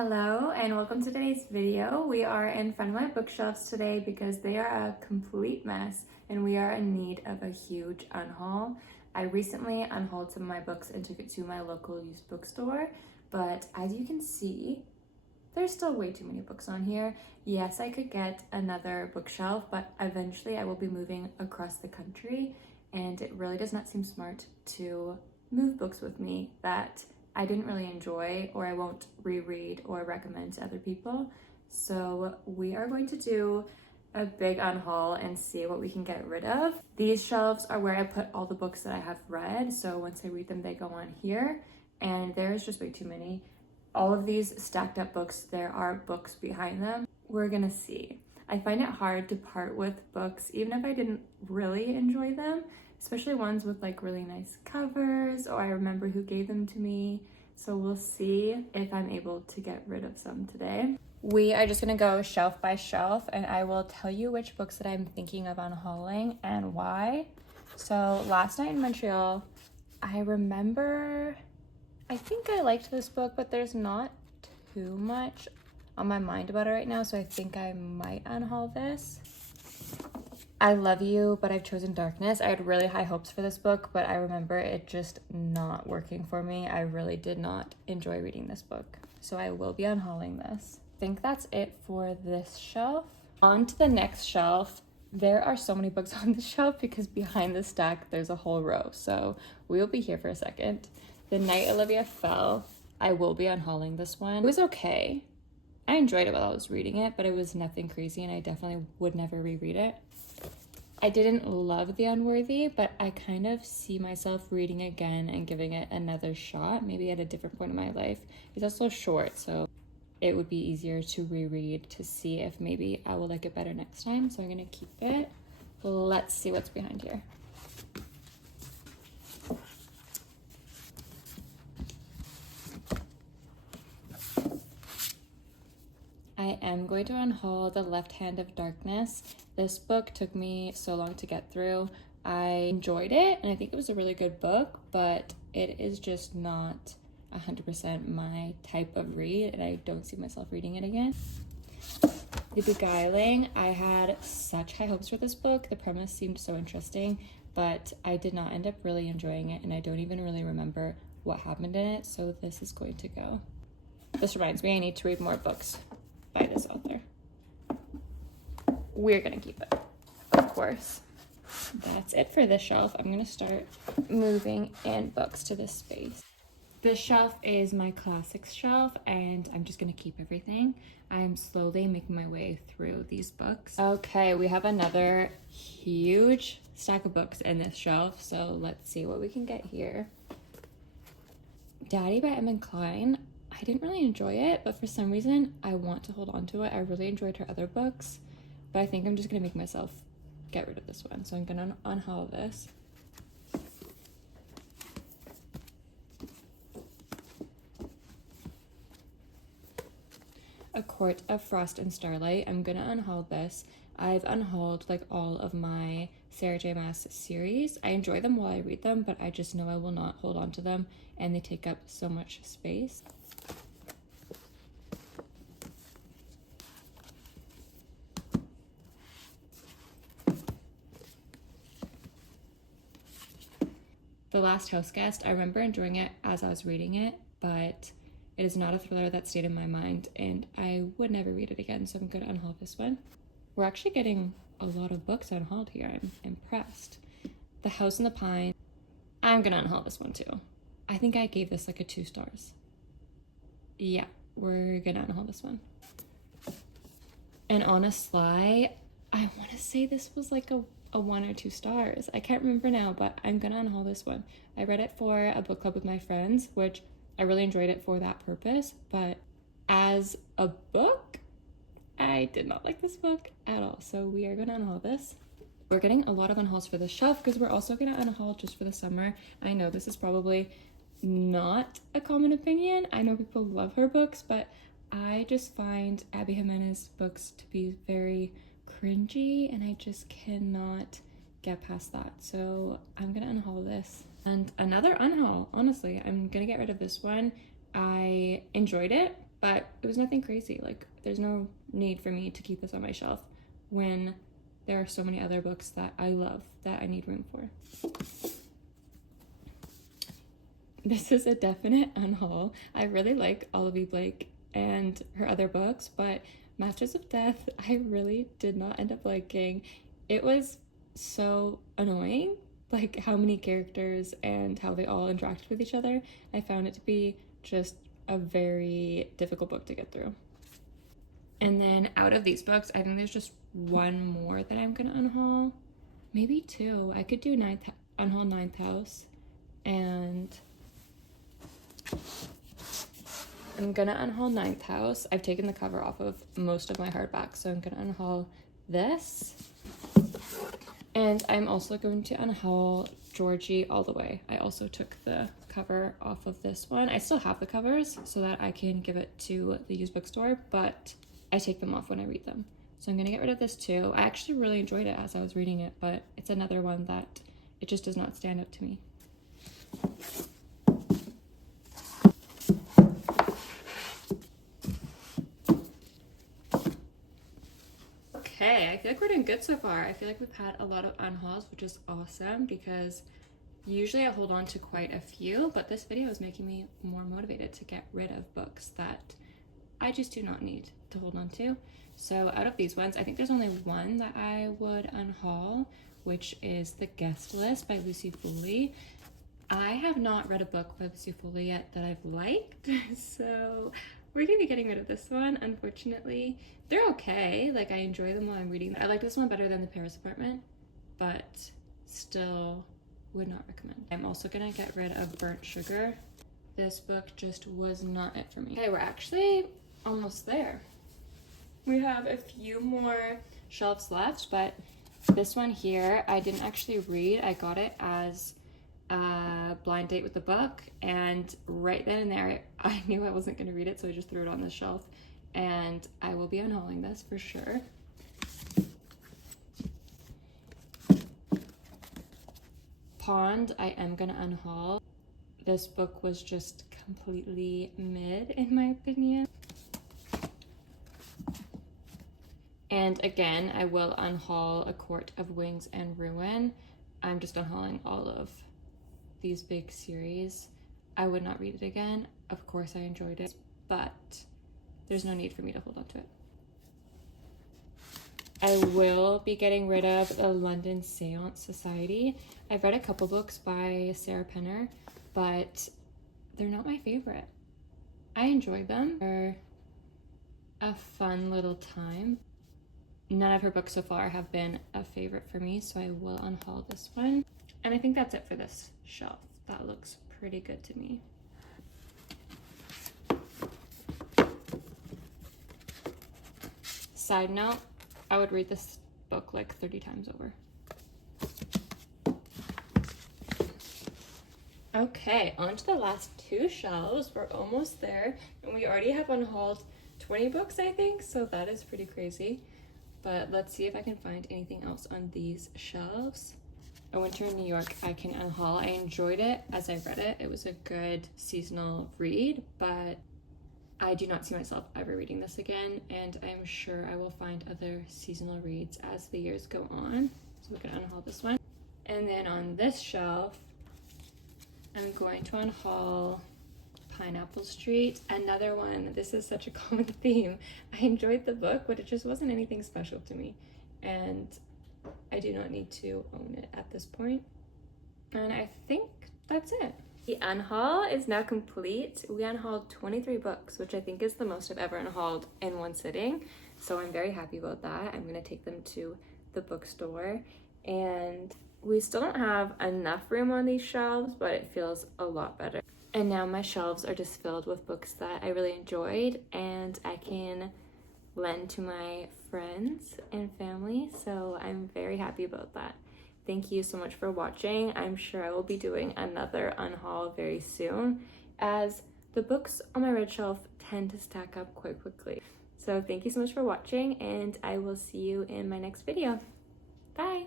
Hello and welcome to today's video. We are in front of my bookshelves today because they are a complete mess and we are in need of a huge unhaul. I recently unhauled some of my books and took it to my local used bookstore, but as you can see, there's still way too many books on here. Yes, I could get another bookshelf, but eventually I will be moving across the country and it really does not seem smart to move books with me that I didn't really enjoy or I won't reread or recommend to other people. So we are going to do a big unhaul and see what we can get rid of. These shelves are where I put all the books that I have read. So once I read them, they go on here, and there's just way too many. All of these stacked up books, there are books behind them. We're gonna see. I find it hard to part with books, even if I didn't really enjoy them, especially ones with like really nice covers or I remember who gave them to me. So we'll see if I'm able to get rid of some today. We are just gonna go shelf by shelf and I will tell you which books that I'm thinking of unhauling and why. So last night in Montreal, I remember, I think I liked this book, but there's not too much on my mind about it right now, so I think I might unhaul this. I Love You, but I've chosen Darkness. I had really high hopes for this book, but I remember it just not working for me. I really did not enjoy reading this book, so I will be unhauling this. I think that's it for this shelf. On to the next shelf. There are so many books on this shelf because behind the stack there's a whole row, so we will be here for a second. The Night Olivia Fell. I will be unhauling this one. It was okay. I enjoyed it while I was reading it, but it was nothing crazy and I definitely would never reread it. I didn't love The Unworthy, but I kind of see myself reading again and giving it another shot, maybe at a different point in my life. It's also short, so it would be easier to reread to see if maybe I will like it better next time. So I'm gonna keep it. Let's see what's behind here. I am going to unhaul The Left Hand of Darkness. This book took me so long to get through. I enjoyed it and I think it was a really good book, but it is just not 100% my type of read and I don't see myself reading it again. The Beguiling, I had such high hopes for this book. The premise seemed so interesting, but I did not end up really enjoying it and I don't even really remember what happened in it, so this is going to go. This reminds me I need to read more books by this author. We're gonna keep it, of course. That's it for this shelf. I'm gonna start moving in books to this space. This shelf is my classics shelf and I'm just gonna keep everything. I'm slowly making my way through these books. Okay, we have another huge stack of books in this shelf, so let's see what we can get here. Daddy by Emma Cline. I didn't really enjoy it, but for some reason I want to hold on to it. I really enjoyed her other books, but I think I'm just gonna make myself get rid of this one. So I'm gonna unhaul this. A Court of Frost and Starlight. I'm gonna unhaul this. I've unhauled like all of my Sarah J Maas series. I enjoy them while I read them, but I just know I will not hold on to them and they take up so much space. The Last House Guest, I remember enjoying it as I was reading it, but it is not a thriller that stayed in my mind and I would never read it again, so I'm gonna unhaul this one. We're actually getting a lot of books unhauled here. I'm impressed. The House in the Pine, I'm gonna unhaul this one too. I think I gave this like a 2 stars. Yeah, we're gonna unhaul this one. And On a Sly, I wanna say this was like a 1 or 2 stars. I can't remember now, but I'm gonna unhaul this one. I read it for a book club with my friends, which I really enjoyed it for that purpose, but as a book, I did not like this book at all. So we are gonna unhaul this. We're getting a lot of unhauls for the shelf because we're also gonna unhaul just for the summer. I know this is probably not a common opinion. I know people love her books, but I just find Abby Jimenez books to be very cringy and I just cannot get past that. So I'm gonna unhaul this. And another unhaul, honestly, I'm gonna get rid of this one. I enjoyed it, but it was nothing crazy. Like, there's no need for me to keep this on my shelf when there are so many other books that I love that I need room for. This is a definite unhaul. I really like Olivia Blake and her other books, but Masters of Death, I really did not end up liking. It was so annoying, like how many characters and how they all interacted with each other. I found it to be just a very difficult book to get through. And then out of these books, I think there's just one more that I'm gonna unhaul. Maybe two. I could do unhaul Ninth House, and I'm gonna unhaul Ninth House. I've taken the cover off of most of my hardbacks, so I'm gonna unhaul this. And I'm also going to unhaul Georgie All the Way. I also took the cover off of this one. I still have the covers so that I can give it to the used bookstore, but I take them off when I read them. So I'm gonna get rid of this too. I actually really enjoyed it as I was reading it, but it's another one that it just does not stand out to me. Okay, I feel like we're doing good so far. I feel like we've had a lot of unhauls, which is awesome because usually I hold on to quite a few, but this video is making me more motivated to get rid of books that I just do not need to hold on to. So out of these ones, I think there's only one that I would unhaul, which is The Guest List by Lucy Foley. I have not read a book by Lucy Foley yet that I've liked, so we're gonna be getting rid of this one, unfortunately. They're okay, like I enjoy them while I'm reading them. I like this one better than The Paris Apartment, but still would not recommend. I'm also gonna get rid of Burnt Sugar. This book just was not it for me. Okay, we're actually almost there. We have a few more shelves left, but this one here, I didn't actually read. I got it as a blind date with the book, and right then and there, I knew I wasn't gonna read it, so I just threw it on the shelf, and I will be unhauling this for sure. Pond, I am gonna unhaul. This book was just completely mid, in my opinion. And again, I will unhaul A Court of Wings and Ruin. I'm just unhauling all of these big series. I would not read it again. Of course I enjoyed it, but there's no need for me to hold on to it. I will be getting rid of The London Seance Society. I've read a couple books by Sarah Penner, but they're not my favorite. I enjoy them. They're a fun little time. None of her books so far have been a favorite for me, so I will unhaul this one. And I think that's it for this shelf. That looks pretty good to me. Side note, I would read this book like 30 times over. Okay, on to the last two shelves. We're almost there, and we already have unhauled 20 books, I think, so that is pretty crazy. But let's see if I can find anything else on these shelves. A Winter in New York I can unhaul. I enjoyed it as I read it. It was a good seasonal read, but I do not see myself ever reading this again, and I'm sure I will find other seasonal reads as the years go on. So we're gonna unhaul this one. And then on this shelf, I'm going to unhaul Pineapple Street, another one. This is such a common theme. I enjoyed the book, but it just wasn't anything special to me, and I do not need to own it at this point. And I think that's it. The unhaul is now complete. We unhauled 23 books, which I think is the most I've ever unhauled in one sitting, so I'm very happy about that. I'm gonna take them to the bookstore, and we still don't have enough room on these shelves, but it feels a lot better. And now my shelves are just filled with books that I really enjoyed and I can lend to my friends and family, so I'm very happy about that. Thank you so much for watching. I'm sure I will be doing another unhaul very soon, as the books on my red shelf tend to stack up quite quickly. So thank you so much for watching, and I will see you in my next video. Bye!